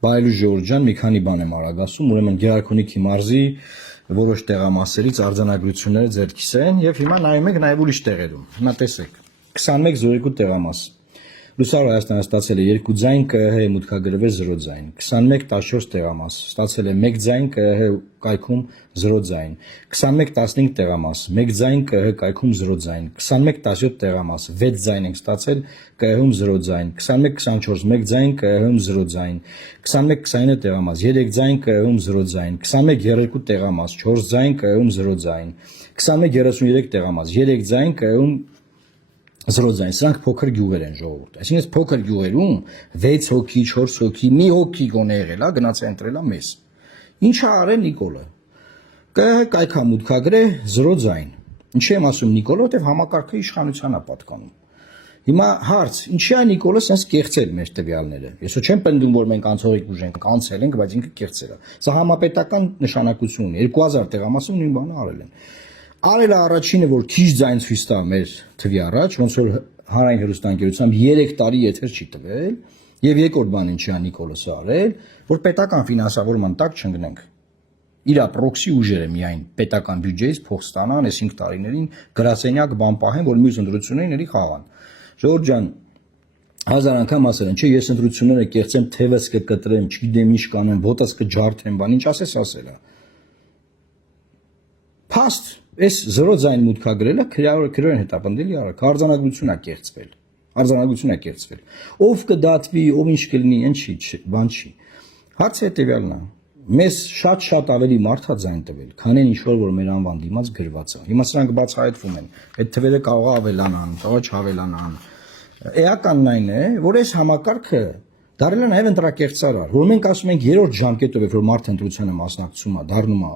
Բայելու Ժորժ ջան, մի քանի բան եմ արագ ասում, ուրեմն Գերարքունիքի մարզի որոշ տեղամասերից արձանագրությունները ձեռքիս են եւ հիմա նայում եք նաեւ ուրիշ տեղերում։ Հիմա տեսեք 2102 տեղամաս։ Լուսավոր Հայաստանը ստացել է 2 ձայն, ԿՀ մուտքագրվել 0 ձայն, 2114 տեղամաս, ստացել է 1 ձայն, ԿՀ կայքում 0 ձայն, 2115 տեղամաս, 1 ձայն, ԿՀ կայքում 0 ձայն, 2117 տեղամաս, 6 ձայն ենք ստացել, ԿՀ-ում 0 ձայն, 2124 1 ձայն, ԿՀ-ում 0 ձայն, 2129 տեղամաս, 3 ձայն, ԿՀ-ում 0 ձայն, 2132 տեղամաս, 4 ձայն, ԿՀ-ում 0 ձայն, 2133 տեղամաս, 3 ձայն, ԿՀ-ում 0 ձայն, սրանք փոքր գյուղեր են ժողովուրդ։ Այսինքն փոքր գյուղերում 6 հոգի, 4 հոգի, մի հոգի գոնե եղել, գնաց է ընտրել մեզ։ Ինչ է արել Նիկոլը։ ԿՀ կայքա մուտքագրե 0 ձայն։ Ինչի եմ ասում Նիկոլը, որտեղ համակարգը իշխանության է պատկանում։ Հիմա հարց, ինչի է Նիկոլը sense կեղծել մեր տվյալները։ Ես չեմ պնդում, որ մենք անցողիկ ուժ ենք, անցել ենք, բայց ինքը կեղծել է։ Սա համապետական նշանակություն ունի։ 2000 տեղամասում նույն բանը արել են։ Արել է առաջինը, որ քիչ ձայն ցույց տա մեր թվի առաջ, ոնց որ հանրային հեռուստաընկերությամբ 3 տարի եթեր չի տվել, եւ երկրորդ բանը ինչի է Նիկոլոսը արել, որ պետական ֆինանսավորման տակ չընկնենք։ Իրա պրոքսի ուժերը միայն պետական բյուջեից փող ստանան, այս 5 տարիներին գրասենյակ բան պահեն, որ մյուս ընտրությունների խաղան։ Ժորժ ջան, 1000 անգամ ասել են, չէ, ես ընտրությունները կեղծեմ, թևս կկտրեմ, չգիտեմ ինչ կանեմ, ոտս կջարդեմ, բան ինչ ասես ասել է։ Փաստ Այս 0 ձայն մուտքագրելը քրեորեն հետապնդելի արագ արձանագրություն է կեղծվել։ Արձանագրություն է կեղծվել։ Ով կդատվի, ով ինչ կլինի, ինչի, բան չի։ Հարցը հետևյալն է։ Մեզ շատ ավելի մարդ է ձայն տվել, քան ինչ որ մեր անվան դիմաց գրված է։ Հիմա սրանք բացահայտվում են։ Այդ թվերը կարող է ավելանան, կարող չավելանան։ Էականն այն է, որ այս համակարգը դարձել է նաև ընտրակեղծարար, որ մենք ասում ենք երրորդ ժամկետով, որ մարդ ընտրությանը մասնակցում է, դառնում է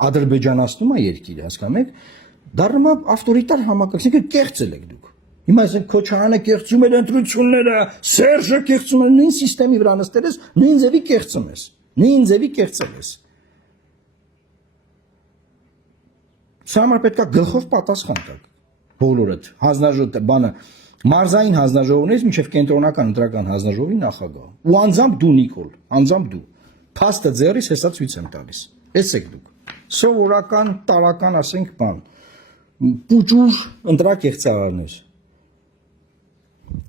Ադրբեջանացնում է երկիրը, հասկանում եք, դառնում է ավտորիտար համակարգ, այսինքն կեղծել եք դուք։ Հիմա ասենք Քոչարյանը կեղծում էր ընտրությունները, Սերժը կեղծում էր, նույն համակարգի վրա նստել ես, նույն ձևի կեղծում ես, նույն ձևի կեղծել ես։ Սա համար պետք է գլխով պատասխան տաք բոլորդ, հանձնաժողովը, բանը, մարզային հանձնաժողովներից մինչև կենտրոնական ընտրական հանձնաժողովի նախագահ։ Ու անձամբ դու Նիկոլ, անձամբ դու։ Փաստը ձեռիս հեսա ցույց եմ տալիս։ Էսեք դուք։ Սովորական, տարական, ասենք, բան, պուճուր ընտրակեղծարարներ,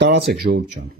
տարացեք ժողովուրդ ջան։